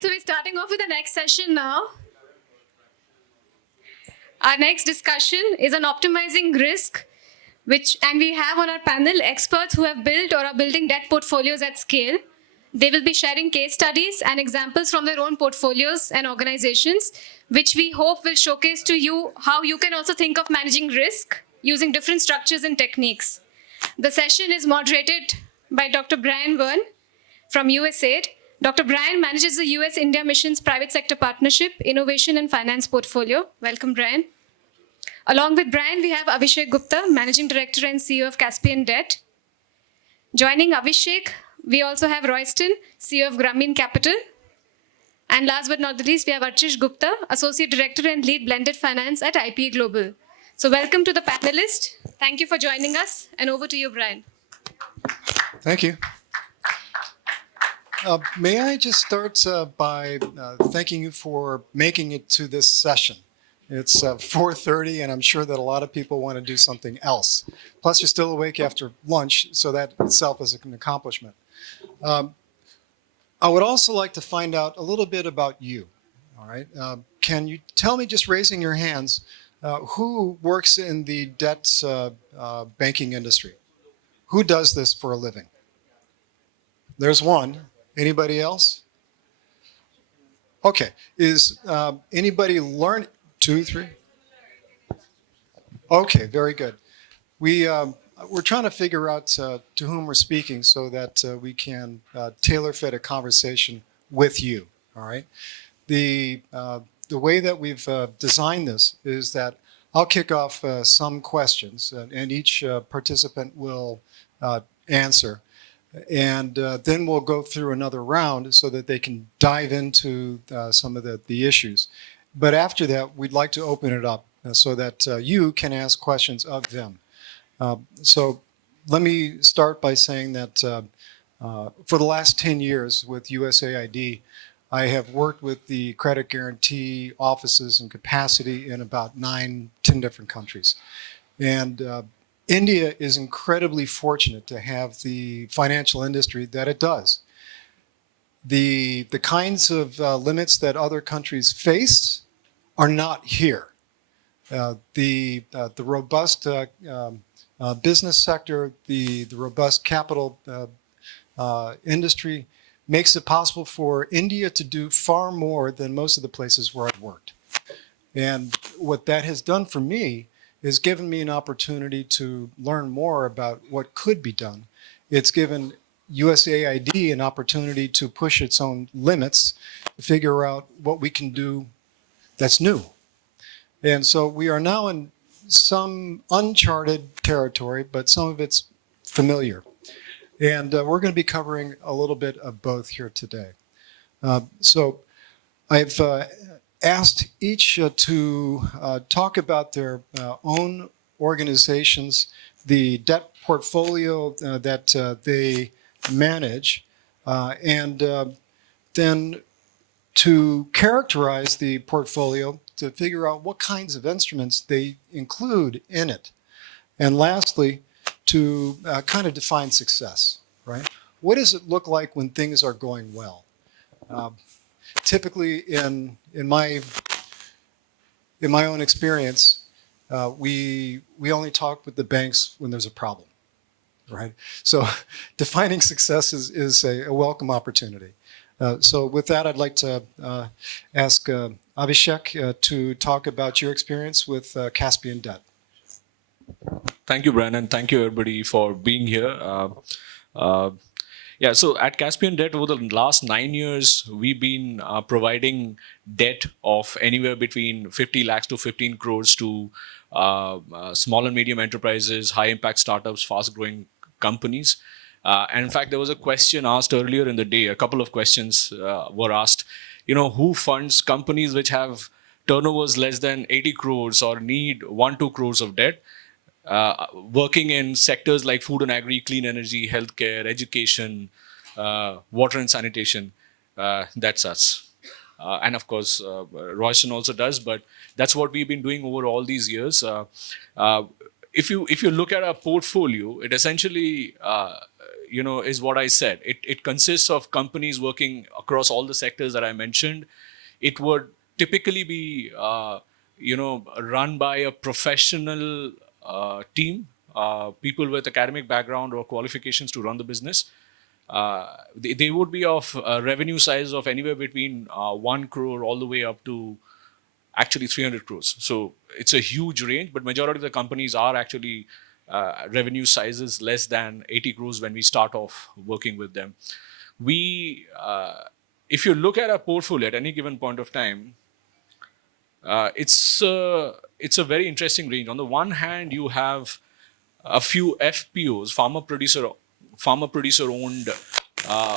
So we're starting off with the next session now. Our next discussion is on optimizing risk, and we have on our panel experts who have built or are building debt portfolios at scale. They will be sharing case studies and examples from their own portfolios and organizations, which we hope will showcase to you how you can also think of managing risk using different structures and techniques. The session is moderated by Dr. Byrne from USAID. Dr. Bryan manages the US India Mission's private sector partnership, innovation, and finance portfolio. Welcome, Bryan. Along with Bryan, we have Avishek Gupta, Managing Director and CEO of Caspian Debt. Joining Avishek, we also have Royston, CEO of Grameen Capital. And last but not the least, we have Archish Gupta, Associate Director and Lead Blended Finance at IPA Global. So welcome to the panelists. Thank you for joining us. And over to you, Bryan. Thank you. May I just start by thanking you for making it to this session. It's 4:30, and I'm sure that a lot of people want to do something else. Plus, you're still awake after lunch, so that itself is an accomplishment. I would also like to find out a little bit about you. All right. Can you tell me, just raising your hands, who works in the debt banking industry? Who does this for a living? There's one. Anybody else? Okay. Is anybody learn? 2, 3? Okay, very good. We're trying to figure out to whom we're speaking so that we can tailor fit a conversation with you. All right. The way that we've designed this is that I'll kick off some questions, and each participant will answer. And then we'll go through another round so that they can dive into some of the issues. But after that, we'd like to open it up so that you can ask questions of them. So let me start by saying that for the last 10 years with USAID, I have worked with the credit guarantee offices and capacity in about 9, 10 different countries. And India is incredibly fortunate to have the financial industry that it does. The kinds of limits that other countries face are not here. The robust business sector, the robust capital industry makes it possible for India to do far more than most of the places where I've worked. And what that has done for me is given me an opportunity to learn more about what could be done. It's given USAID an opportunity to push its own limits, to figure out what we can do that's new. And so we are now in some uncharted territory, but some of it's familiar. And we're going to be covering a little bit of both here today. So I've asked each to talk about their own organizations, the debt portfolio that they manage, and then to characterize the portfolio to figure out what kinds of instruments they include in it. And lastly, to kind of define success, right? What does it look like when things are going well? Typically, in my own experience, we only talk with the banks when there's a problem, right? So defining success is a welcome opportunity. So with that, I'd like to ask Avishek to talk about your experience with Caspian Debt. Thank you, Bryan, and thank you everybody for being here. Yeah, so at Caspian Debt, over the last 9 years, we've been providing debt of anywhere between 50 lakhs to 15 crores to small and medium enterprises, high impact startups, fast growing companies. And in fact, there was a question asked earlier in the day, a couple of questions were asked, who funds companies which have turnovers less than 80 crores or need 1-2 crores of debt? Working in sectors like food and agri, clean energy, healthcare, education, water and sanitation, that's us. And of course, Royston also does, but that's what we've been doing over all these years. If you look at our portfolio, it essentially is what I said. It consists of companies working across all the sectors that I mentioned. It would typically be, run by a professional team, people with academic background or qualifications to run the business. They would be of revenue size of anywhere between 1 crore all the way up to actually 300 crores. So it's a huge range, but majority of the companies are actually revenue sizes less than 80 crores when we start off working with them. If you look at our portfolio at any given point of time, it's a very interesting range. On the one hand, you have a few FPOs, farmer producer owned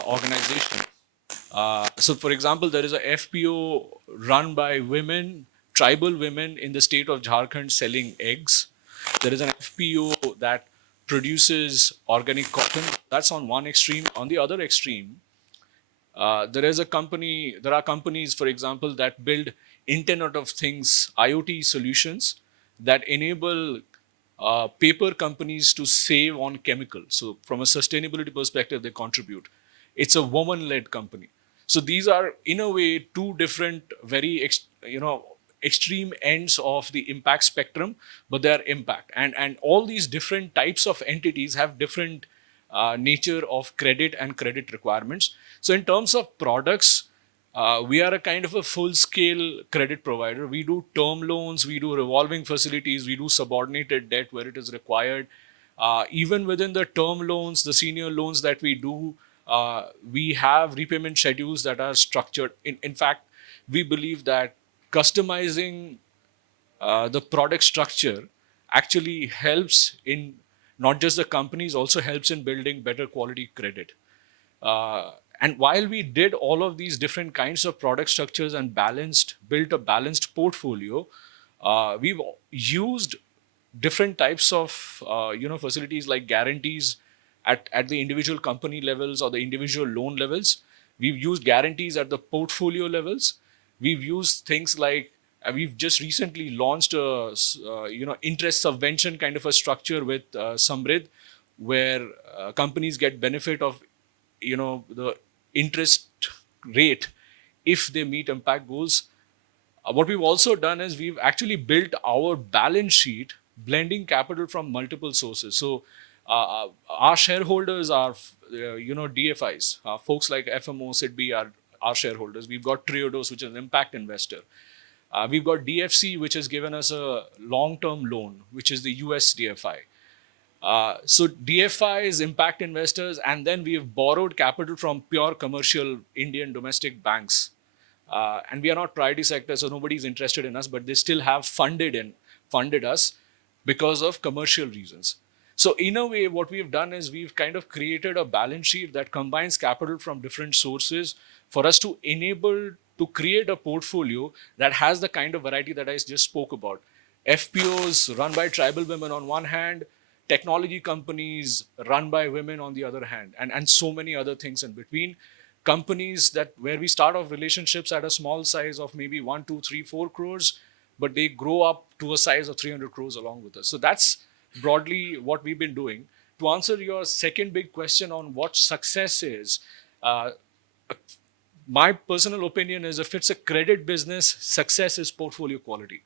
organization. So, for example, there is a FPO run by women, tribal women in the state of Jharkhand selling eggs. There is an FPO that produces organic cotton. That's on one extreme. On the other extreme, there are companies, for example, that build Internet of Things IoT solutions that enable paper companies to save on chemicals. So from a sustainability perspective, they contribute. It's a woman-led company. So these are, in a way, two different, very extreme ends of the impact spectrum, but they are impact. And all these different types of entities have different nature of credit and credit requirements. So in terms of products, we are a kind of a full-scale credit provider. We do term loans, we do revolving facilities, we do subordinated debt where it is required. Even within the term loans, the senior loans that we do, we have repayment schedules that are structured. In fact, we believe that customizing the product structure actually helps in not just the companies, also helps in building better quality credit. And while we did all of these different kinds of product structures and built a balanced portfolio, we've used different types of facilities like guarantees at the individual company levels or the individual loan levels. We've used guarantees at the portfolio levels. We've used things like we've just recently launched a interest subvention kind of a structure with SAMRIDH, where companies get benefit of the interest rate if they meet impact goals. What we've also done is we've actually built our balance sheet blending capital from multiple sources. So our shareholders are DFIs, folks like FMO, SIDBI are our shareholders. We've got Triodos, which is an impact investor. We've got DFC, which has given us a long-term loan, which is the US DFI. So DFI is impact investors, and then we have borrowed capital from pure commercial Indian domestic banks. And we are not priority sector, so nobody's interested in us, but they still have funded us because of commercial reasons. So in a way, what we've done is we've kind of created a balance sheet that combines capital from different sources for us to enable to create a portfolio that has the kind of variety that I just spoke about. FPOs run by tribal women on one hand, technology companies run by women on the other hand, and so many other things in between. Companies where we start off relationships at a small size of maybe 1, 2, 3, 4 crores, but they grow up to a size of 300 crores along with us. So that's broadly what we've been doing. To answer your second big question on what success is, my personal opinion is if it's a credit business, success is portfolio quality.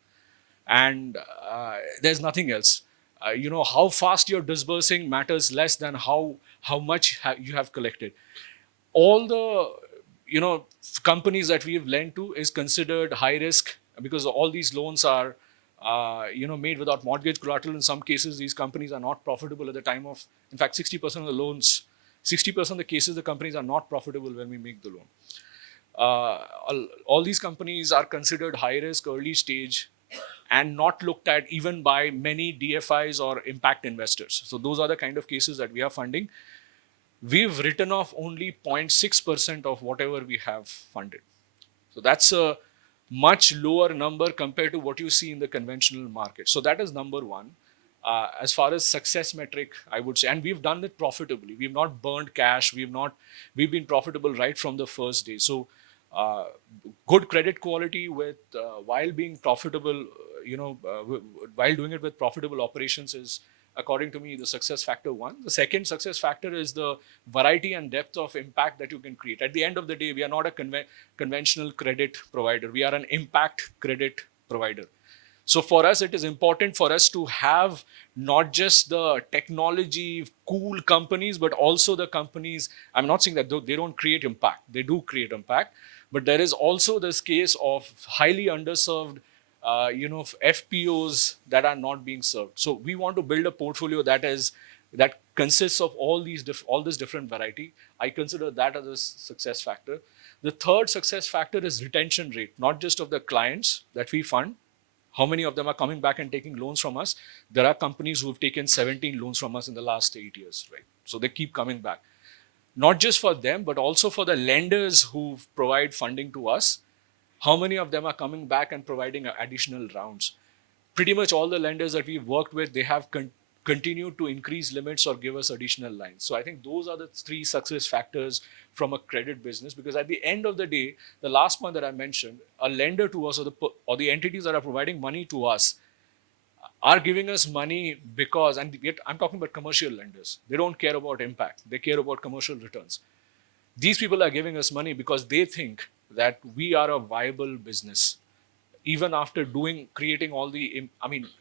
And there's nothing else. How fast you're disbursing matters less than how much you have collected. All the companies that we've lent to is considered high risk because all these loans are made without mortgage collateral. In some cases, these companies are not profitable at the time of, in fact, 60% of the loans, 60% of the cases, the companies are not profitable when we make the loan. All these companies are considered high risk, early stage, and not looked at even by many DFIs or impact investors. So those are the kind of cases that we are funding. We've written off only 0.6% of whatever we have funded. So that's a much lower number compared to what you see in the conventional market. So that is number one. As far as success metric, I would say, and we've done it profitably. We've not burned cash. We've been profitable right from the first day. So good credit quality while being profitable, while doing it with profitable operations is according to me, the success factor one. The second success factor is the variety and depth of impact that you can create. At the end of the day, we are not a conventional credit provider. We are an impact credit provider. So for us, it is important for us to have not just the technology, cool companies, but also the companies. I'm not saying that they don't create impact. They do create impact. But there is also this case of highly underserved, FPOs that are not being served. So we want to build a portfolio that consists of all this different variety. I consider that as a success factor. The third success factor is retention rate, not just of the clients that we fund. How many of them are coming back and taking loans from us? There are companies who have taken 17 loans from us in the last 8 years, right? So they keep coming back. Not just for them, but also for the lenders who provide funding to us. How many of them are coming back and providing additional rounds? Pretty much all the lenders that we've worked with, they have continued to increase limits or give us additional lines. So I think those are the three success factors from a credit business, because at the end of the day, the last point that I mentioned, a lender to us or the entities that are providing money to us are giving us money because, and yet I'm talking about commercial lenders. They don't care about impact. They care about commercial returns. These people are giving us money because they think that we are a viable business, even after creating all the,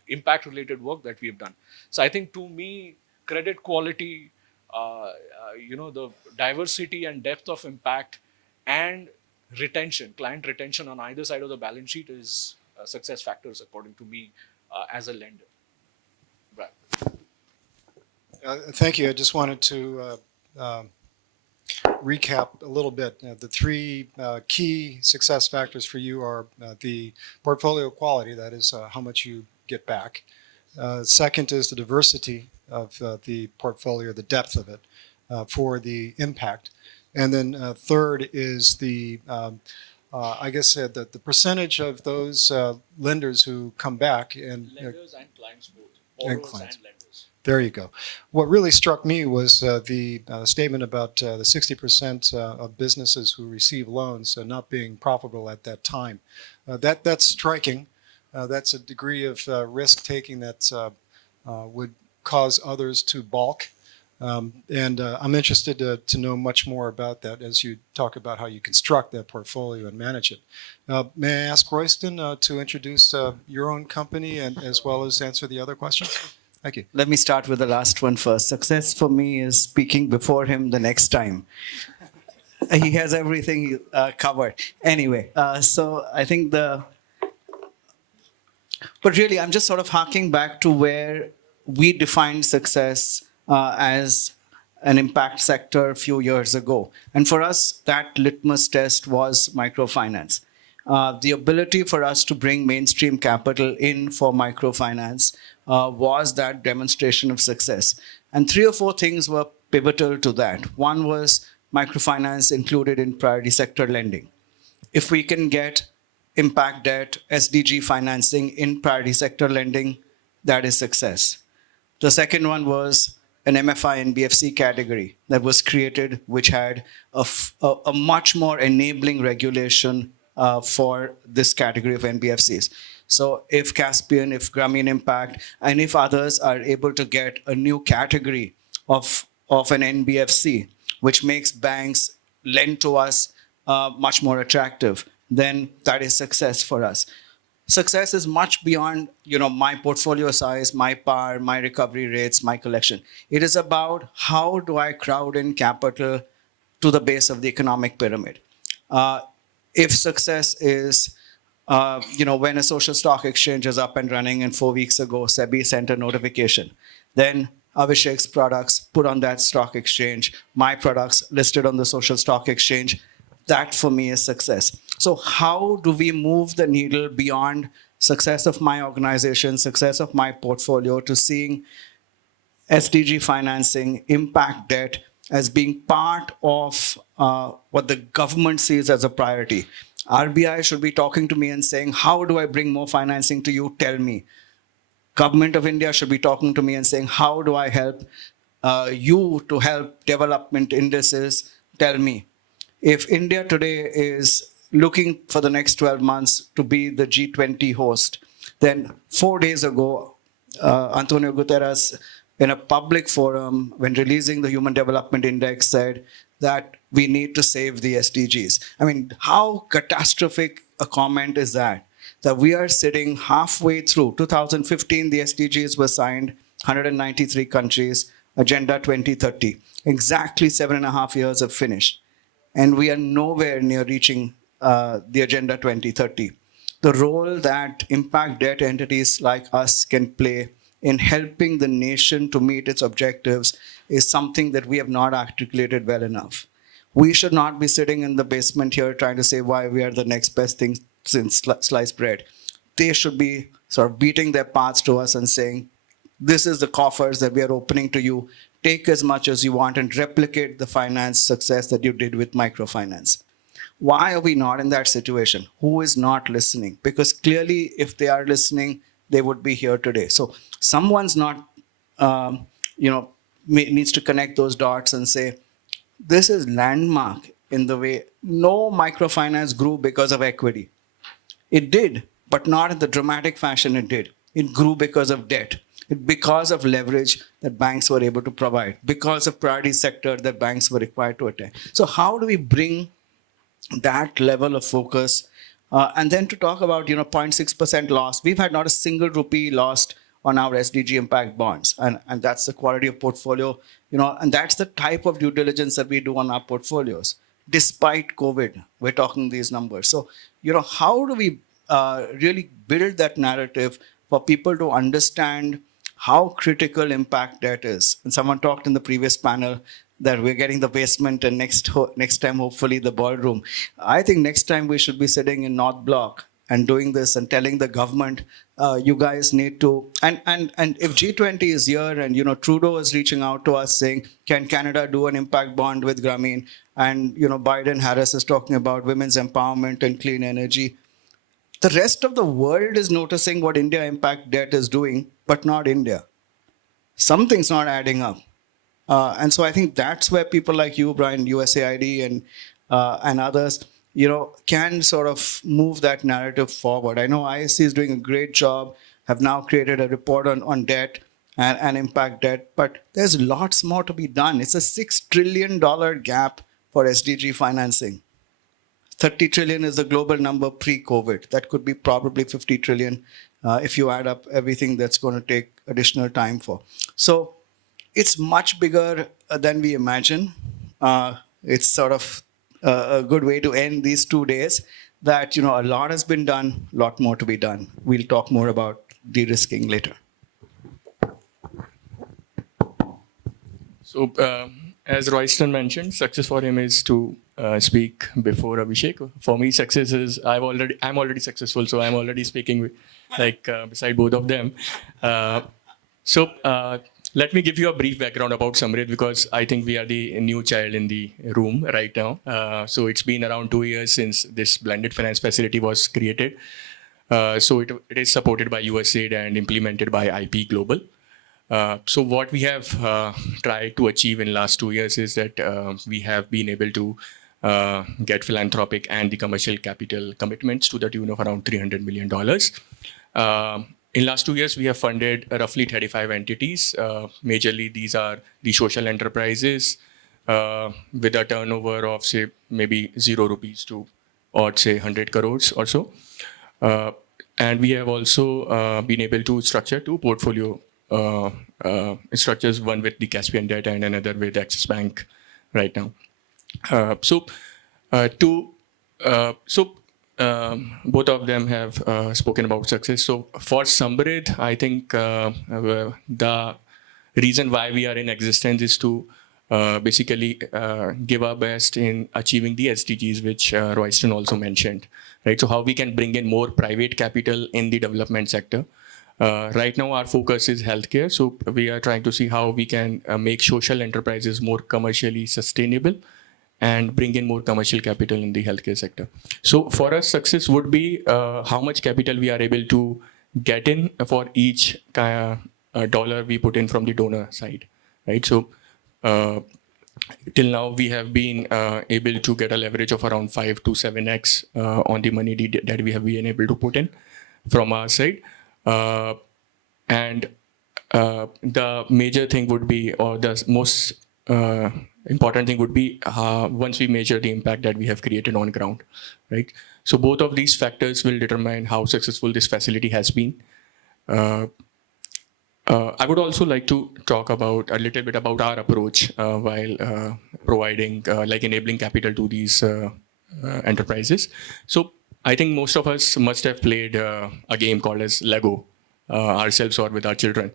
impact-related work that we've done. So I think, to me, credit quality, the diversity and depth of impact, and client retention on either side of the balance sheet is success factors, according to me, as a lender. Bryan. Thank you. I just wanted to recap a little bit. The three key success factors for you are the portfolio quality, that is how much you get back. Second is the diversity of the portfolio, the depth of it for the impact. And then third is the percentage of those lenders who come back and Lenders and clients both. Borrowers and lenders. There you go. What really struck me was the statement about the 60% of businesses who receive loans not being profitable at that time. That's striking. That's a degree of risk taking that would cause others to balk. And I'm interested to know much more about that as you talk about how you construct that portfolio and manage it. May I ask Royston to introduce your own company and as well as answer the other questions? Thank you. Let me start with the last one first. Success for me is speaking before him the next time. He has everything covered. Anyway, so I think but really, I'm just sort of harking back to where we defined success as an impact sector a few years ago. And for us, that litmus test was microfinance. The ability for us to bring mainstream capital in for microfinance was that demonstration of success. And 3 or 4 things were pivotal to that. One was microfinance included in priority sector lending. If we can get impact debt, SDG financing in priority sector lending, that is success. The second one was an MFI and BFC category that was created, which had a much more enabling regulation for this category of NBFCs. So if Caspian, if Grameen Impact, and if others are able to get a new category of an NBFC, which makes banks lend to us much more attractive, then that is success for us. Success is much beyond, my portfolio size, my PAR, my recovery rates, my collection. It is about how do I crowd in capital to the base of the economic pyramid. If success is, when a social stock exchange is up and running and 4 weeks ago, SEBI sent a notification, then Avishek's products put on that stock exchange, my products listed on the social stock exchange, that for me is success. So how do we move the needle beyond success of my organization, success of my portfolio, to seeing SDG financing, impact debt as being part of what the government sees as a priority? RBI should be talking to me and saying, how do I bring more financing to you? Tell me. Government of India should be talking to me and saying, how do I help you to help development indices? Tell me. If India today is looking for the next 12 months to be the G20 host, then 4 days ago, Antonio Guterres in a public forum when releasing the Human Development Index said that we need to save the SDGs. I mean, how catastrophic a comment is that? That we are sitting halfway through. 2015, the SDGs were signed, 193 countries, Agenda 2030. Exactly 7.5 years have finished. And we are nowhere near reaching the Agenda 2030. The role that impact debt entities like us can play in helping the nation to meet its objectives is something that we have not articulated well enough. We should not be sitting in the basement here trying to say why we are the next best thing since sliced bread. They should be sort of beating their paths to us and saying, this is the coffers that we are opening to you. Take as much as you want and replicate the finance success that you did with microfinance. Why are we not in that situation? Who is not listening? Because clearly, if they are listening, they would be here today. So someone's not, needs to connect those dots and say, this is landmark in the way no microfinance grew because of equity. It did, but not in the dramatic fashion it did. It grew because of debt, because of leverage that banks were able to provide, because of priority sector that banks were required to attend. So how do we bring that level of focus? And then to talk about 0.6% loss, we've had not a single rupee lost on our SDG impact bonds, and that's the quality of portfolio, and that's the type of due diligence that we do on our portfolios. Despite COVID, we're talking these numbers. So how do we really build that narrative for people to understand how critical impact debt is? And someone talked in the previous panel that we're getting the basement and next time, hopefully, the ballroom. I think next time we should be sitting in North Block and doing this and telling the government, you guys need to, and if G20 is here and, Trudeau is reaching out to us saying, can Canada do an impact bond with Grameen? And, Biden Harris is talking about women's empowerment and clean energy. The rest of the world is noticing what India impact debt is doing, but not India. Something's not adding up. And so I think that's where people like you, Bryan, USAID and others, can sort of move that narrative forward. I know ISC is doing a great job, have now created a report on debt and impact debt, but there's lots more to be done. It's a $6 trillion gap for SDG financing. 30 trillion is the global number pre-COVID. That could be probably 50 trillion if you add up everything that's going to take additional time for. So it's much bigger than we imagine. It's sort of a good way to end these 2 days, that a lot has been done, a lot more to be done. We'll talk more about de-risking later. So as Royston mentioned, success for him is to speak before Avishek. For me, success is I'm already successful, so I'm already speaking beside both of them. Let me give you a brief background about SAMRIDH, because I think we are the new child in the room right now. So it's been around 2 years since this blended finance facility was created. So it is supported by USAID and implemented by IP Global. So what we have tried to achieve in last 2 years is that we have been able to get philanthropic and the commercial capital commitments to the tune of around $300 million. In last 2 years, we have funded roughly 35 entities. Majorly, these are the social enterprises with a turnover of, say, maybe 0 rupees to, or say, 100 crores or so. And we have also been able to structure 2 portfolio structures, one with the Caspian debt and another with Axis Bank right now. Both of them have spoken about success. So for SAMRIDH, I think the reason why we are in existence is to basically give our best in achieving the SDGs, which Royston also mentioned, right? So how we can bring in more private capital in the development sector. Right now, our focus is healthcare. So we are trying to see how we can make social enterprises more commercially sustainable and bring in more commercial capital in the healthcare sector. So for us, success would be how much capital we are able to get in for each dollar we put in from the donor side, right? So till now, we have been able to get a leverage of around 5 to 7x on the money that we have been able to put in from our side. And the major thing would be, or the most important thing would be once we measure the impact that we have created on ground, right? So both of these factors will determine how successful this facility has been. I would also like to talk about a little bit about our approach while providing, like enabling capital to these enterprises. So I think most of us must have played a game called as Lego ourselves or with our children.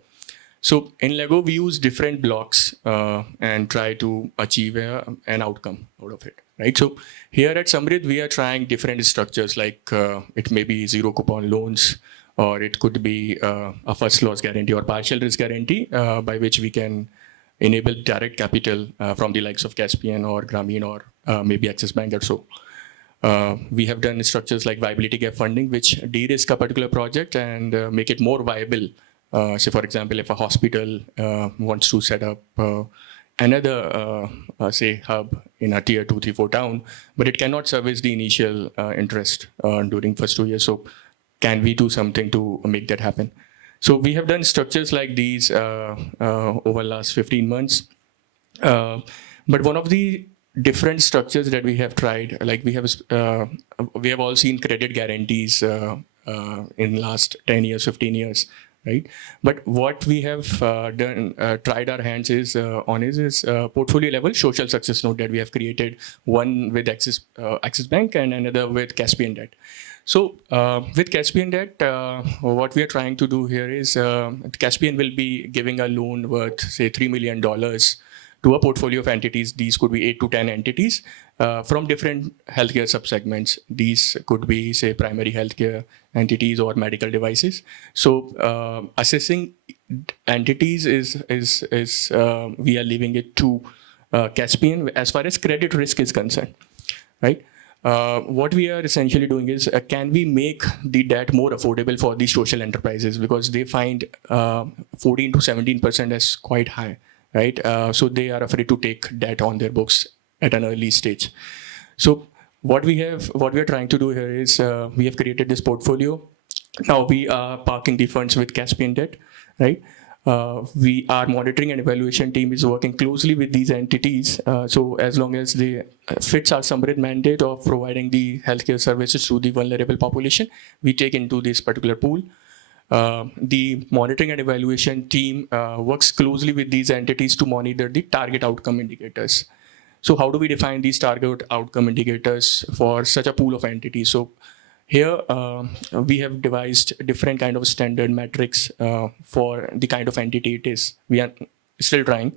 So in Lego, we use different blocks and try to achieve an outcome out of it, right? So here at SAMRIDH, we are trying different structures, like it may be zero coupon loans, or it could be a first loss guarantee or partial risk guarantee by which we can enable direct capital from the likes of Caspian or Grameen or maybe Axis Bank or so. We have done structures like viability gap funding, which de-risk a particular project and make it more viable. Say, for example, if a hospital wants to set up another, say, hub in a tier 2, 3, 4 town, but it cannot service the initial interest during first 2 years. So can we do something to make that happen? So we have done structures like these over the last 15 months. But one of the different structures that we have tried, like we have all seen credit guarantees in last 10 years, 15 years, right? But what we have tried our hands is portfolio level social success note that we have created, one with Axis Bank and another with Caspian Debt. So with Caspian Debt, what we are trying to do here is Caspian will be giving a loan worth, say, $3 million to a portfolio of entities. These could be 8 to 10 entities from different healthcare subsegments. These could be, say, primary healthcare entities or medical devices. So assessing entities is we are leaving it to Caspian as far as credit risk is concerned, right? What we are essentially doing is, can we make the debt more affordable for these social enterprises, because they find 14 to 17% as quite high, right? So they are afraid to take debt on their books at an early stage. So what we are trying to do here is we have created this portfolio. Now we are parking the funds with Caspian Debt, right? Our monitoring and evaluation team is working closely with these entities. So as long as they fits our SAMRIDH mandate of providing the healthcare services to the vulnerable population, we take into this particular pool. The monitoring and evaluation team works closely with these entities to monitor the target outcome indicators. So how do we define these target outcome indicators for such a pool of entities? So here, we have devised different kind of standard metrics for the kind of entity it is. We are still trying.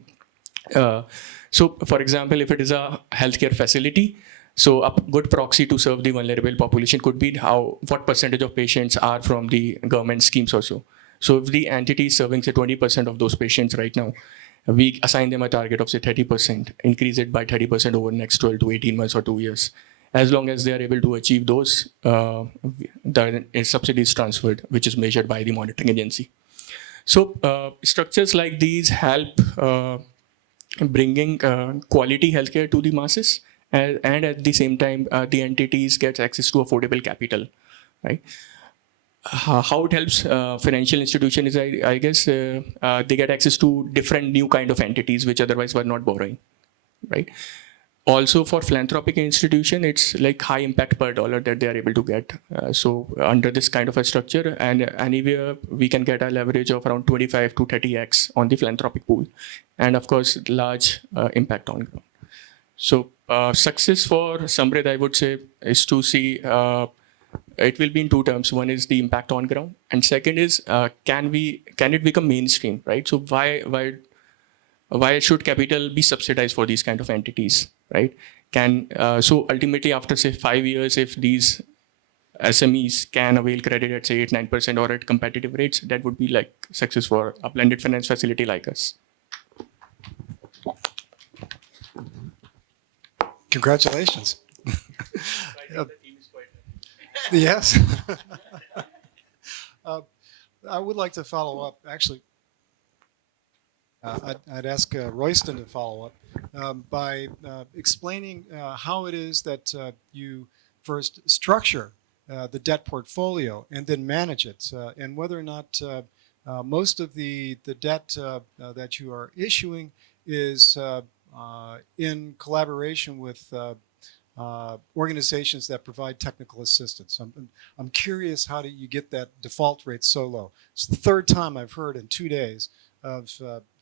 So, for example, if it is a healthcare facility, so a good proxy to serve the vulnerable population could be what percentage of patients are from the government schemes also. So if the entity is serving, say, 20% of those patients right now, we assign them a target of, say, 30%, increase it by 30% over the next 12 to 18 months or 2 years. As long as they are able to achieve those, the subsidy is transferred, which is measured by the monitoring agency. So structures like these help bringing quality healthcare to the masses, and at the same time, the entities get access to affordable capital, right? How it helps financial institution is, I guess, they get access to different new kind of entities which otherwise were not borrowing, right? Also for philanthropic institution, it's like high impact per dollar that they are able to get. So under this kind of a structure, and anywhere we can get a leverage of around 25 to 30x on the philanthropic pool. And of course, large impact on ground. So success for SAMRIDH, I would say, is to see, it will be in two terms. One is the impact on ground. And second is, can it become mainstream, right? So why should capital be subsidized for these kind of entities, right? So ultimately, after, say, 5 years, if these SMEs can avail credit at, say, 8-9% or at competitive rates, that would be like success for a blended finance facility like us. Congratulations. Yes. I would like to follow up, actually. I'd ask Royston to follow up by explaining how it is that you first structure the debt portfolio and then manage it, and whether or not most of the debt that you are issuing is in collaboration with organizations that provide technical assistance. I'm curious, how do you get that default rate so low? It's the third time I've heard in 2 days of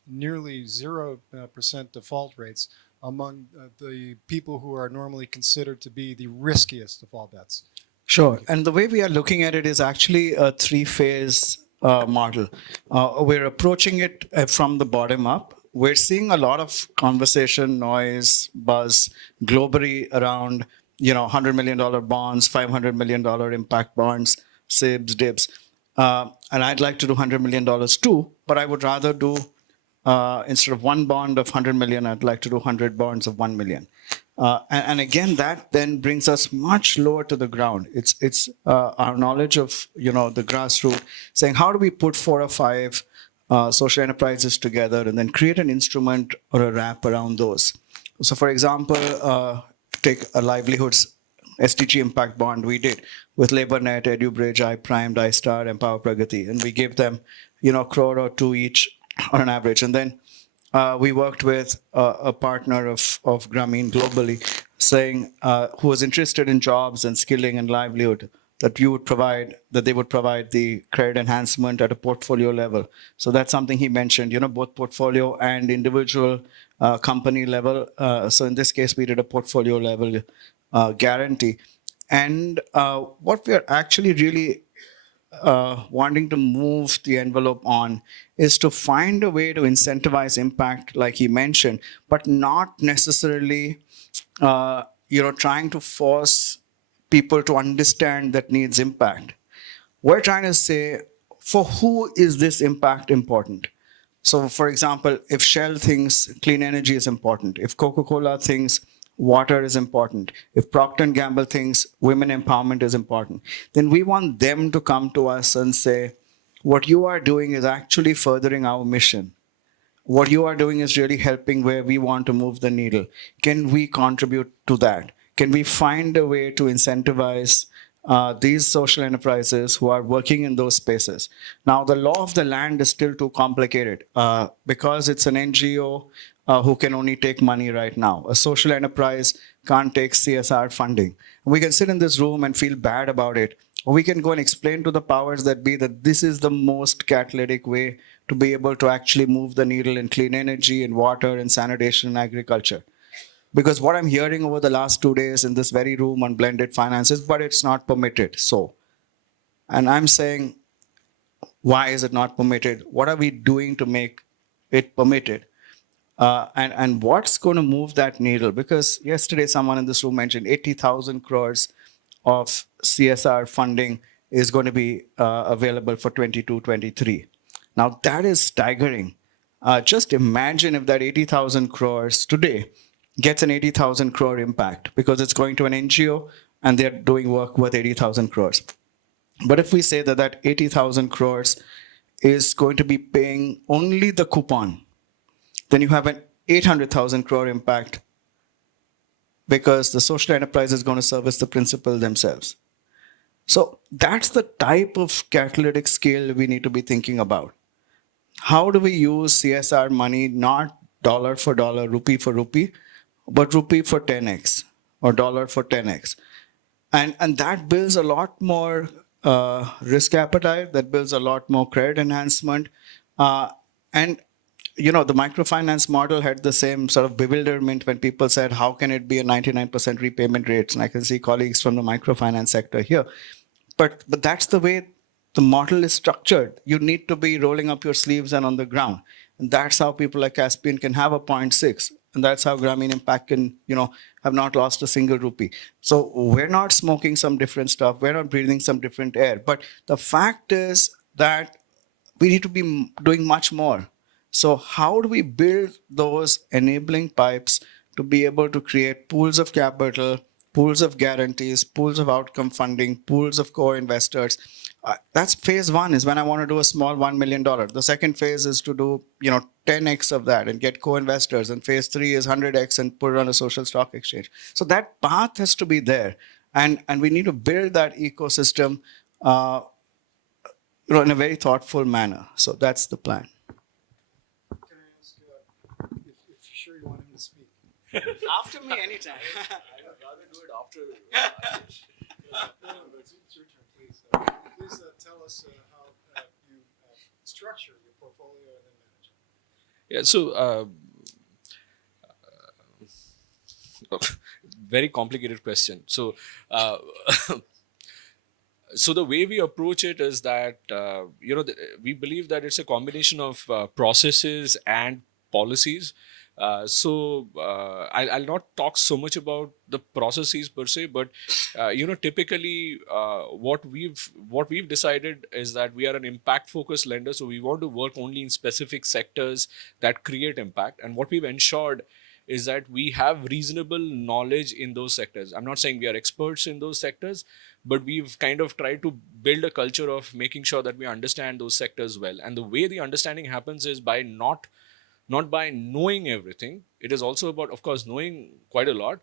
nearly 0% default rates among the people who are normally considered to be the riskiest of all bets. Sure. And the way we are looking at it is actually a three-phase model. We're approaching it from the bottom up. We're seeing a lot of conversation, noise, buzz globally around, $100 million bonds, $500 million impact bonds, SIBs, DIBs. And I'd like to do $100 million too, but I would rather do, instead of one bond of 100 million, I'd like to do 100 bonds of 1 million. And again, that then brings us much lower to the ground. It's our knowledge of the grassroots, saying how do we put 4 or 5 social enterprises together and then create an instrument or a wrap around those. So, for example, take a livelihoods SDG impact bond we did with LaborNet, EduBridge, iPrimed, iStar, Empower Pragati, and we gave them a crore or two each on an average, and then we worked with a partner of Grameen globally, saying who was interested in jobs and skilling and livelihood, that they would provide the credit enhancement at a portfolio level. So that's something he mentioned, both portfolio and individual company level. So in this case, we did a portfolio level guarantee. And what we are actually really wanting to move the envelope on is to find a way to incentivize impact, like he mentioned, but not necessarily, trying to force people to understand that needs impact. We're trying to say, for who is this impact important? So, for example, if Shell thinks clean energy is important, if Coca-Cola thinks water is important, if Procter & Gamble thinks women empowerment is important, then we want them to come to us and say, what you are doing is actually furthering our mission. What you are doing is really helping where we want to move the needle. Can we contribute to that? Can we find a way to incentivize these social enterprises who are working in those spaces? Now, the law of the land is still too complicated because it's an NGO who can only take money right now. A social enterprise can't take CSR funding. We can sit in this room and feel bad about it. Or we can go and explain to the powers that be that this is the most catalytic way to be able to actually move the needle in clean energy and water and sanitation and agriculture. Because what I'm hearing over the last 2 days in this very room on blended finances, but it's not permitted. So, and I'm saying, why is it not permitted? What are we doing to make it permitted? And what's going to move that needle? Because yesterday someone in this room mentioned 80,000 crores of CSR funding is going to be available for 22-23. Now that is staggering. Just imagine if that 80,000 crores today gets an 80,000 crore impact because it's going to an NGO and they're doing work worth 80,000 crores. But if we say that that 80,000 crores is going to be paying only the coupon, then you have an 800,000 crore impact because the social enterprise is going to service the principal themselves. So that's the type of catalytic scale we need to be thinking about. How do we use CSR money, not dollar for dollar, rupee for rupee, but rupee for 10x or dollar for 10x? And that builds a lot more risk appetite, that builds a lot more credit enhancement. And the microfinance model had the same sort of bewilderment when people said, how can it be a 99% repayment rates? And I can see colleagues from the microfinance sector here. But that's the way the model is structured. You need to be rolling up your sleeves and on the ground. And that's how people like Caspian can have a 0.6. And that's how Grameen Impact can, have not lost a single rupee. So we're not smoking some different stuff. We're not breathing some different air. But the fact is that we need to be doing much more. So how do we build those enabling pipes to be able to create pools of capital, pools of guarantees, pools of outcome funding, pools of core investors? That's phase one, is when I want to do a small $1 million. The second phase is to do 10x of that and get co-investors. And phase 3 is 100x and put it on a social stock exchange. So that path has to be there. And we need to build that ecosystem in a very thoughtful manner. So that's the plan. Can I ask if you're sure you want him to speak? After me, anytime. I would rather do it after. No, it's your turn, please. Please tell us how you structure your portfolio and then manage it. Yeah, so very complicated question. So, so the way we approach it is that we believe that it's a combination of processes and policies. I'll not talk so much about the processes per se, but typically what we've decided is that we are an impact focused lender, so we want to work only in specific sectors that create impact. And what we've ensured is that we have reasonable knowledge in those sectors. I'm not saying we are experts in those sectors, but we've kind of tried to build a culture of making sure that we understand those sectors well. And the way the understanding happens is by not by knowing everything. It is also about, of course, knowing quite a lot,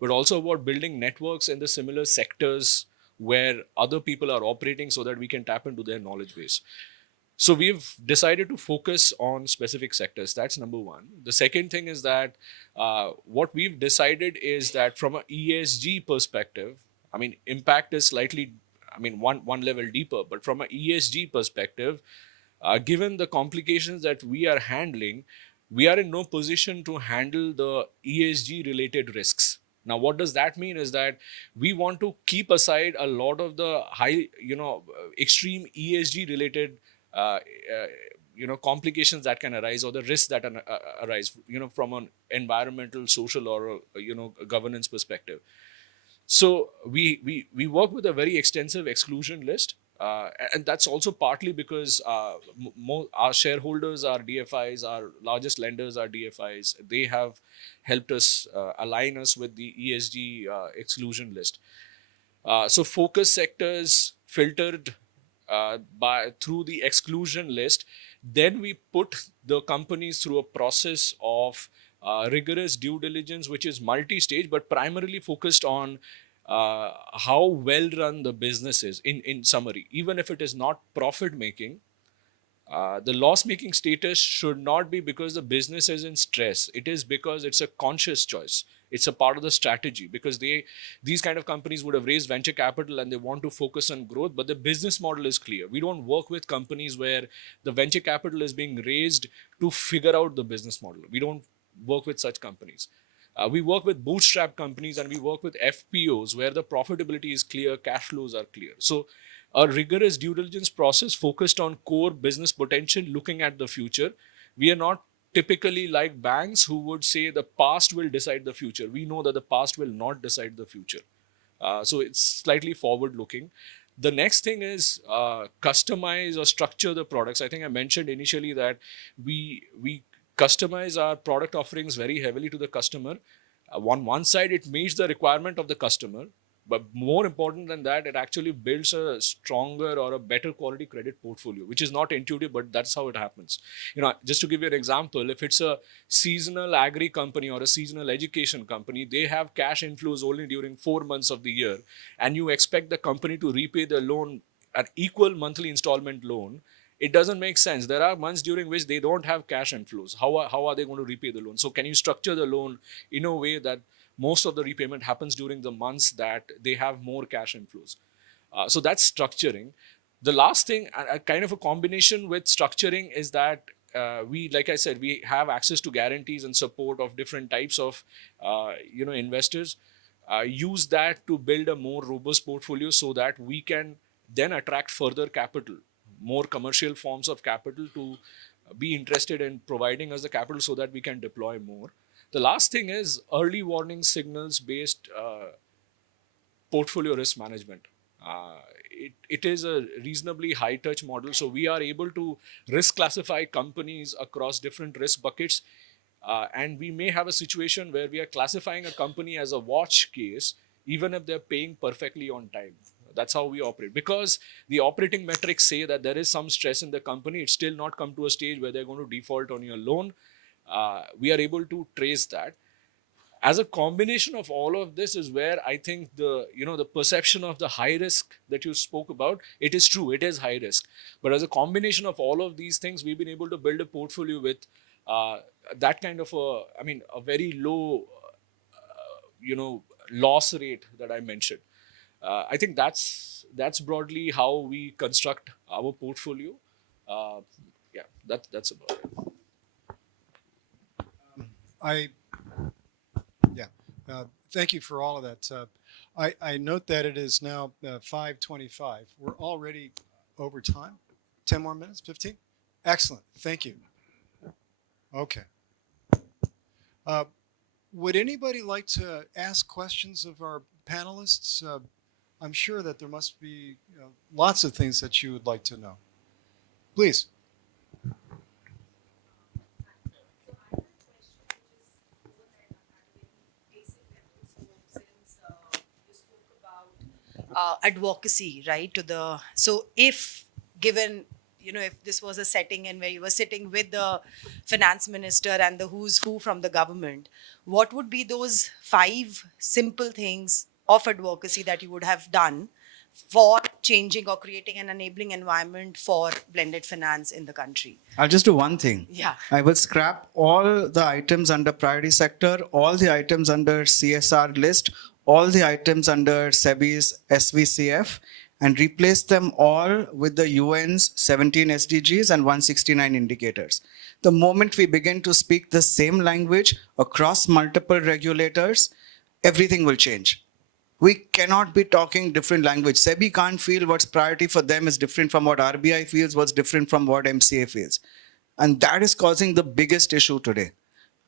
but also about building networks in the similar sectors where other people are operating so that we can tap into their knowledge base. So we've decided to focus on specific sectors. That's number one. The second thing is that what we've decided is that from an ESG perspective, I mean, impact is slightly, one level deeper, but from an ESG perspective, given the complications that we are handling, we are in no position to handle the ESG related risks. Now, what does that mean is that we want to keep aside a lot of the high, extreme ESG related complications that can arise, or the risks that arise, from an environmental, social, or a governance perspective. So we work with a very extensive exclusion list, and that's also partly because our shareholders are DFIs, our largest lenders are DFIs. They have helped us align us with the ESG exclusion list. So focus sectors filtered through the exclusion list. Then we put the companies through a process of rigorous due diligence, which is multi-stage, but primarily focused on how well run the business is. In summary, even if it is not profit making, the loss making status should not be because the business is in stress. It is because it's a conscious choice. It's a part of the strategy, because these kind of companies would have raised venture capital and they want to focus on growth, but the business model is clear. We don't work with companies where the venture capital is being raised to figure out the business model. We don't work with such companies. We work with bootstrap companies, and we work with FPOs where the profitability is clear, cash flows are clear. So a rigorous due diligence process focused on core business potential, looking at the future. We are not typically like banks who would say the past will decide the future. We know that the past will not decide the future. So it's slightly forward looking. The next thing is customize or structure the products. I think I mentioned initially that we customize our product offerings very heavily to the customer. On one side, it meets the requirement of the customer, but more important than that, it actually builds a stronger or a better quality credit portfolio, which is not intuitive, but that's how it happens. Just to give you an example, if it's a seasonal agri company or a seasonal education company, they have cash inflows only during 4 months of the year, and you expect the company to repay the loan at equal monthly installment loan. It doesn't make sense. There are months during which they don't have cash inflows. How are they going to repay the loan? So can you structure the loan in a way that most of the repayment happens during the months that they have more cash inflows? So that's structuring. The last thing, kind of a combination with structuring, is that like I said, we have access to guarantees and support of different types of investors. Use that to build a more robust portfolio so that we can then attract further capital, more commercial forms of capital, to be interested in providing us the capital so that we can deploy more. The last thing is early warning signals based portfolio risk management. It is a reasonably high touch model. So we are able to risk classify companies across different risk buckets. And we may have a situation where we are classifying a company as a watch case, even if they're paying perfectly on time. That's how we operate. Because the operating metrics say that there is some stress in the company, it's still not come to a stage where they're going to default on your loan. We are able to trace that. as a combination of all of this is where I think the perception of the high risk that you spoke about, it is true, it is high risk. But as a combination of all of these things, we've been able to build a portfolio with that kind of a very low, loss rate that I mentioned. I think that's broadly how we construct our portfolio. Uh, yeah, that's about it. I Yeah. Thank you for all of that. I note that it is now 5:25. We're already over time. 10 more minutes? 15? Excellent. Thank you. Okay. Uh, would anybody like to ask questions of our panelists? I'm sure that there must be lots of things that you would like to know. Please. Advocacy, right? So if given, if this was a setting and where you were sitting with the finance minister and the who's who from the government, what would be those 5 simple things of advocacy that you would have done for changing or creating an enabling environment for blended finance in the country? I'll just do one thing. Yeah. I will scrap all the items under priority sector, all the items under CSR list, all the items under SEBI's SVCF, and replace them all with the UN's 17 SDGs and 169 indicators. The moment we begin to speak the same language across multiple regulators, everything will change. We cannot be talking different language. SEBI can't feel what's priority for them is different from what RBI feels, what's different from what MCA feels. And that is causing the biggest issue today,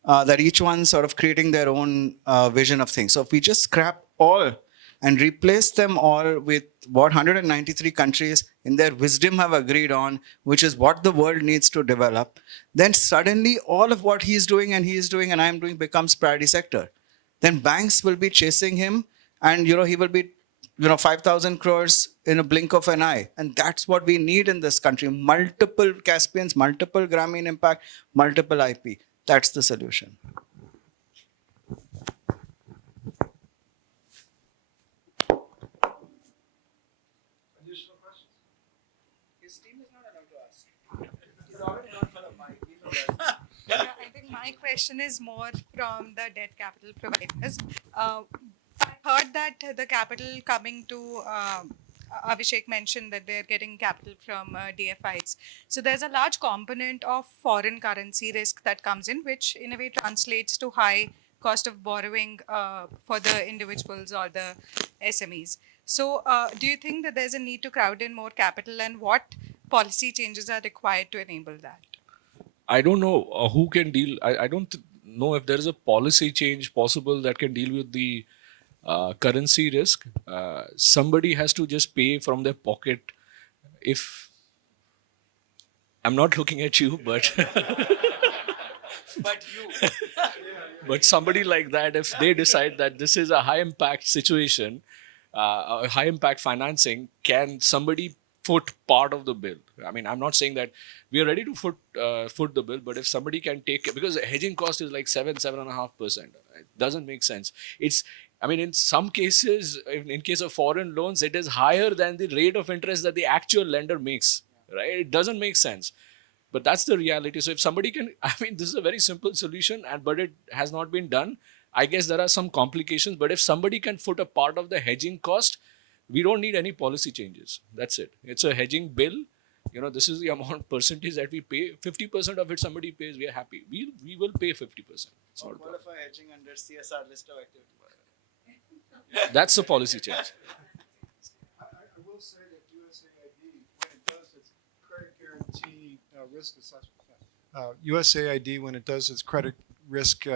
that each one's sort of creating their own vision of things. So if we just scrap all and replace them all with what 193 countries in their wisdom have agreed on, which is what the world needs to develop, then suddenly all of what he's doing and I'm doing becomes priority sector. Then banks will be chasing him, and he will be 5,000 crores in a blink of an eye. And that's what we need in this country. Multiple Caspians, multiple Grameen impact, multiple IP. That's the solution. Additional questions? His team is not allowed to ask. He's already gone for the mic. Yeah, I think my question is more from the debt capital providers. I heard that the capital coming to Avishek mentioned that they're getting capital from DFIs. So there's a large component of foreign currency risk that comes in, which in a way translates to high cost of borrowing for the individuals or the SMEs. So do you think that there's a need to crowd in more capital, and what policy changes are required to enable that? I don't know who can deal. I don't know if there is a policy change possible that can deal with the currency risk. Somebody has to just pay from their pocket. If I'm not looking at you, but but somebody like that, if they decide that this is a high impact situation, a high impact financing, can somebody foot part of the bill? I mean, I'm not saying that we are ready to foot the bill, but if somebody can take it, because the hedging cost is like 7.5%, it doesn't make sense. In some cases, in case of foreign loans, it is higher than the rate of interest that the actual lender makes, right? It doesn't make sense. But that's the reality. So if somebody can, this is a very simple solution, but it has not been done. I guess there are some complications, but if somebody can foot a part of the hedging cost, we don't need any policy changes. That's it. It's a hedging bill. This is the amount percentage that we pay. 50% of it somebody pays, we are happy. We will pay 50%. Or qualify hedging under CSR list of activity. That's the policy change. I will say that USAID, when it does its credit guarantee risk assessment, USAID, when it does its credit risk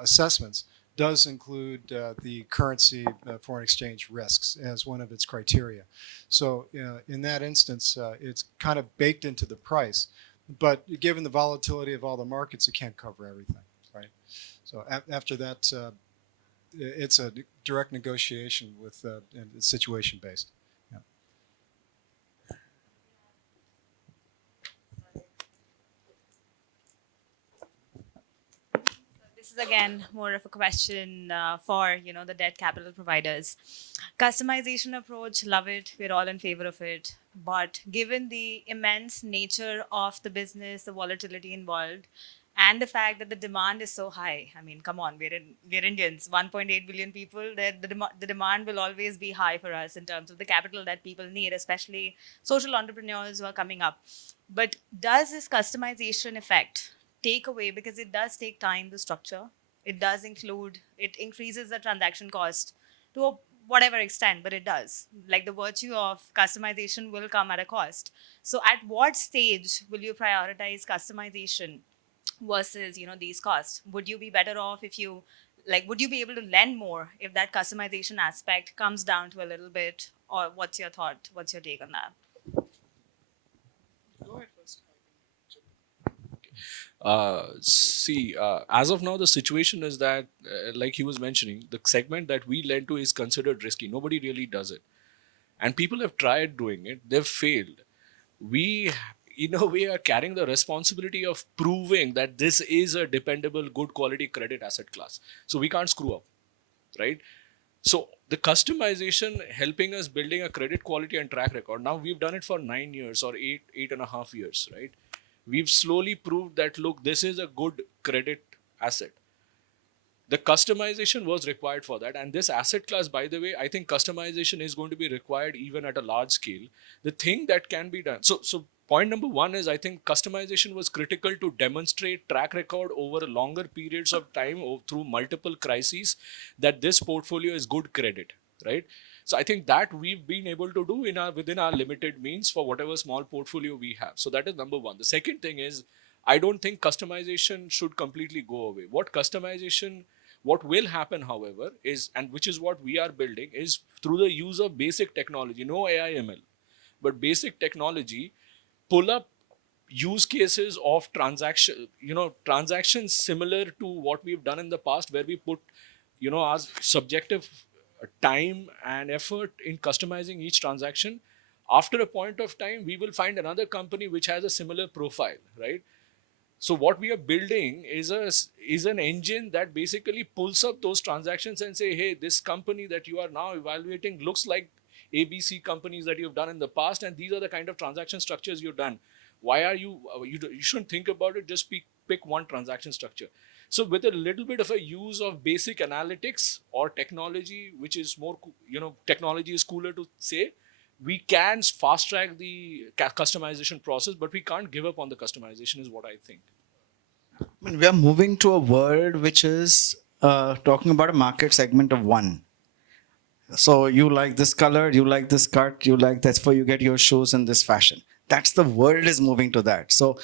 assessments, does include the currency foreign exchange risks as one of its criteria. So in that instance, it's kind of baked into the price. But given the volatility of all the markets, it can't cover everything, right? So after that, it's a direct negotiation with and it's situation based. Yeah. This is again more of a question for the debt capital providers. Customization approach, love it. We're all in favor of it. But given the immense nature of the business, the volatility involved, and the fact that the demand is so high, I mean, come on, we're Indians, 1.8 billion people. The demand will always be high for us in terms of the capital that people need, especially social entrepreneurs who are coming up. But does this customization effect take away, because it does take time to structure, it increases the transaction cost to whatever extent, but it does. Like, the virtue of customization will come at a cost. So at what stage will you prioritize customization versus these costs? Would you be better off if you, like, would you be able to lend more if that customization aspect comes down to a little bit? Or what's your thought, what's your take on that? As of now, the situation is that, like he was mentioning, the segment that we lend to is considered risky. Nobody really does it. And people have tried doing it, they've failed. We, in a way, are carrying the responsibility of proving that this is a dependable, good quality credit asset class. So we can't screw up, right? So the customization helping us building a credit quality and track record. Now we've done it for 9 years or 8.5 years, right? We've slowly proved that, look, this is a good credit asset. The customization was required for that. And this asset class, by the way, I think customization is going to be required even at a large scale. The thing that can be done. So point number one is, I think customization was critical to demonstrate track record over longer periods of time through multiple crises that this portfolio is good credit, right? So I think that we've been able to do within our limited means for whatever small portfolio we have. So that is number one. The second thing is, I don't think customization should completely go away. What will happen, however, is, and which is what we are building, is through the use of basic technology, no AI ML, but basic technology, pull up use cases of transactions similar to what we've done in the past, where we put, our subjective time and effort in customizing each transaction. After a point of time, we will find another company which has a similar profile, right? So what we are building is an engine that basically pulls up those transactions and say, hey, this company that you are now evaluating looks like ABC companies that you've done in the past, and these are the kind of transaction structures you've done. Why are you shouldn't think about it, just pick one transaction structure. So with a little bit of a use of basic analytics or technology, which is more, technology is cooler to say, we can fast track the customization process, but we can't give up on the customization is what I think. I mean, we are moving to a world which is talking about a market segment of one. So you like this color, you like this cut, that's why you get your shoes in this fashion. That's the world is moving to that. So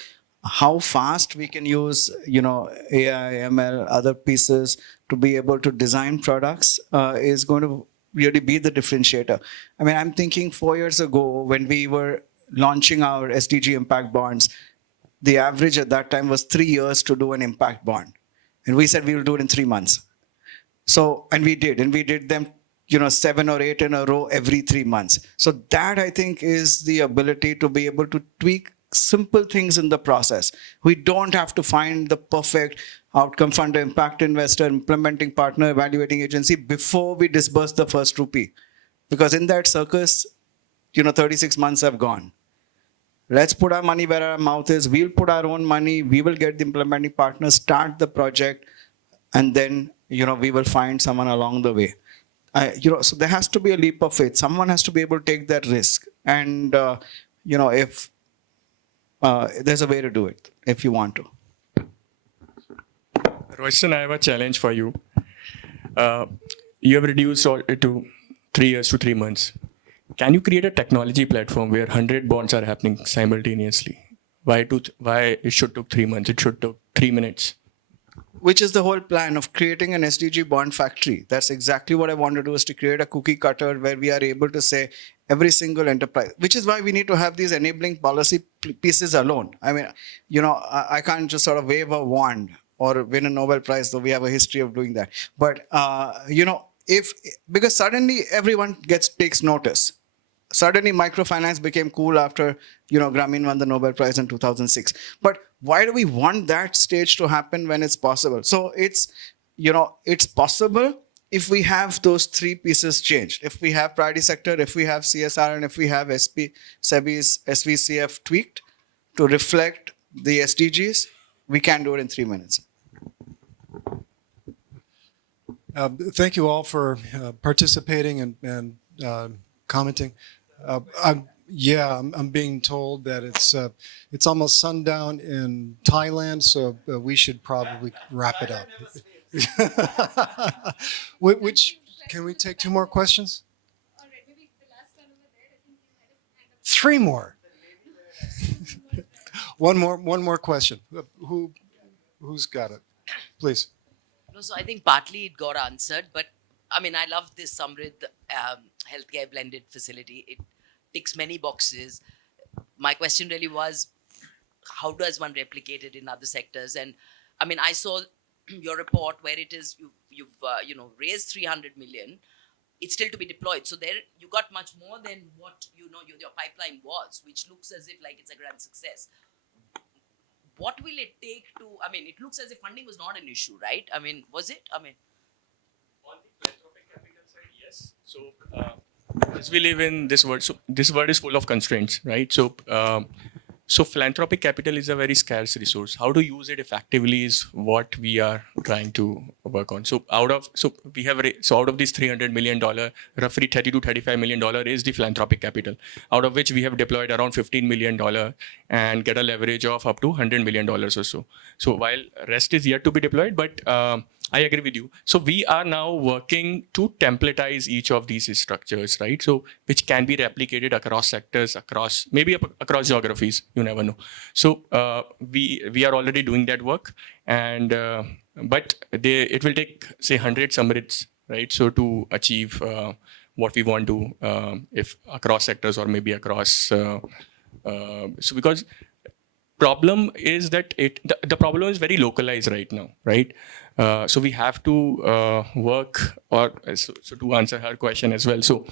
how fast we can use, AI, ML, other pieces to be able to design products is going to really be the differentiator. I mean, I'm thinking 4 years ago when we were launching our SDG impact bonds, the average at that time was 3 years to do an impact bond. And we said we will do it in 3 months. So, and we did them, 7 or 8 in a row every 3 months. So that, I think, is the ability to be able to tweak simple things in the process. We don't have to find the perfect outcome funder, impact investor, implementing partner, evaluating agency before we disburse the first rupee. Because in that circus, 36 months have gone. Let's put our money where our mouth is. We'll put our own money. We will get the implementing partner, start the project, and then, we will find someone along the way. So there has to be a leap of faith. Someone has to be able to take that risk. And, if there's a way to do it, if you want to. Royston, I have a challenge for you. You have reduced it to 3 years to 3 months. Can you create a technology platform where 100 bonds are happening simultaneously? Why it should take 3 months? It should take 3 minutes. Which is the whole plan of creating an SDG bond factory. That's exactly what I want to do, is to create a cookie cutter where we are able to say every single enterprise, which is why we need to have these enabling policy pieces alone. I mean, I can't just sort of wave a wand or win a Nobel Prize, though we have a history of doing that. But, because suddenly everyone takes notice. suddenly microfinance became cool after, Grameen won the Nobel Prize in 2006. But why do we want that stage to happen when it's possible? So it's possible if we have those three pieces changed. If we have priority sector, if we have CSR, and if we have SEBI's SVCF tweaked to reflect the SDGs, we can do it in 3 minutes. Thank you all for participating and commenting. I'm being told that it's almost sundown in Thailand, so we should probably wrap it up. Which can we take 2 more questions? 3 more. One more question. Who's got it? Please. No, so I think partly it got answered, but I mean, I love this SAMRIDH healthcare blended facility. It ticks many boxes. My question really was, how does one replicate it in other sectors? And I mean, I saw your report where it is you've raised 300 million. It's still to be deployed. So there you got much more than what your pipeline was, which looks as if like it's a grand success. What will it take to? I mean, it looks as if funding was not an issue, right? I mean, was it? I mean, on the philanthropic capital side, yes. So as we live in this world, so this world is full of constraints, right? So philanthropic capital is a very scarce resource. How to use it effectively is what we are trying to work on. So out of this $300 million, roughly $30 to $35 million is the philanthropic capital, out of which we have deployed around $15 million and get a leverage of up to $100 million or so. So while rest is yet to be deployed, but I agree with you. So we are now working to templatize each of these structures, right? So which can be replicated across sectors, across geographies. You never know. So we are already doing that work, and but it will take say 100 SAMRIDHs, right? So to achieve what we want to, if across sectors or maybe across. So because problem is that the problem is very localized right now, right? So we have to work, or so to answer her question as well. So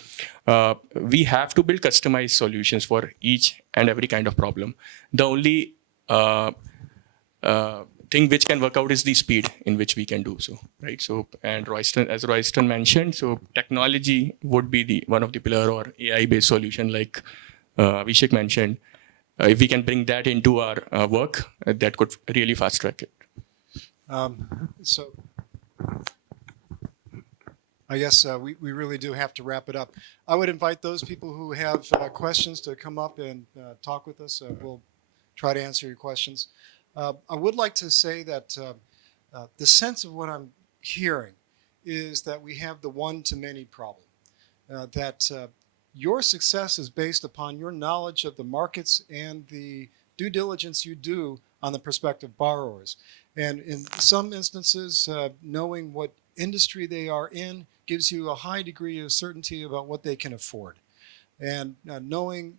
we have to build customized solutions for each and every kind of problem. The only thing which can work out is the speed in which we can do so, right? So, and Royston mentioned, so technology would be one of the pillar, or AI-based solution like Avishek mentioned. If we can bring that into our work, that could really fast track it. So I guess we really do have to wrap it up. I would invite those people who have questions to come up and talk with us. We'll try to answer your questions. I would like to say that the sense of what I'm hearing is that we have the one-to-many problem, that your success is based upon your knowledge of the markets and the due diligence you do on the prospective borrowers. And in some instances, knowing what industry they are in gives you a high degree of certainty about what they can afford. And knowing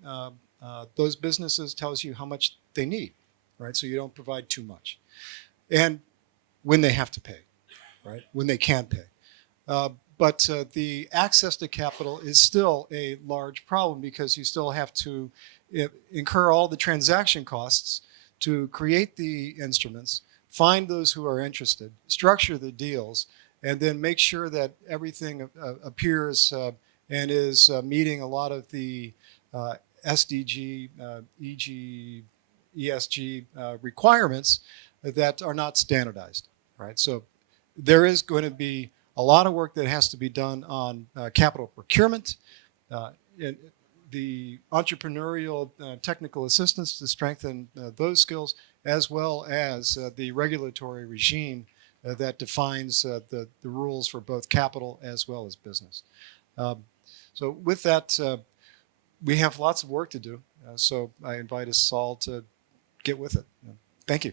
those businesses tells you how much they need, right? So you don't provide too much. And when they have to pay, right? When they can pay. But the access to capital is still a large problem because you still have to incur all the transaction costs to create the instruments, find those who are interested, structure the deals, and then make sure that everything appears and is meeting a lot of the SDG, ESG requirements that are not standardized, right? So there is going to be a lot of work that has to be done on capital procurement, the entrepreneurial technical assistance to strengthen those skills, as well as the regulatory regime that defines the rules for both capital as well as business. So with that, we have lots of work to do. So I invite us all to get with it. Thank you.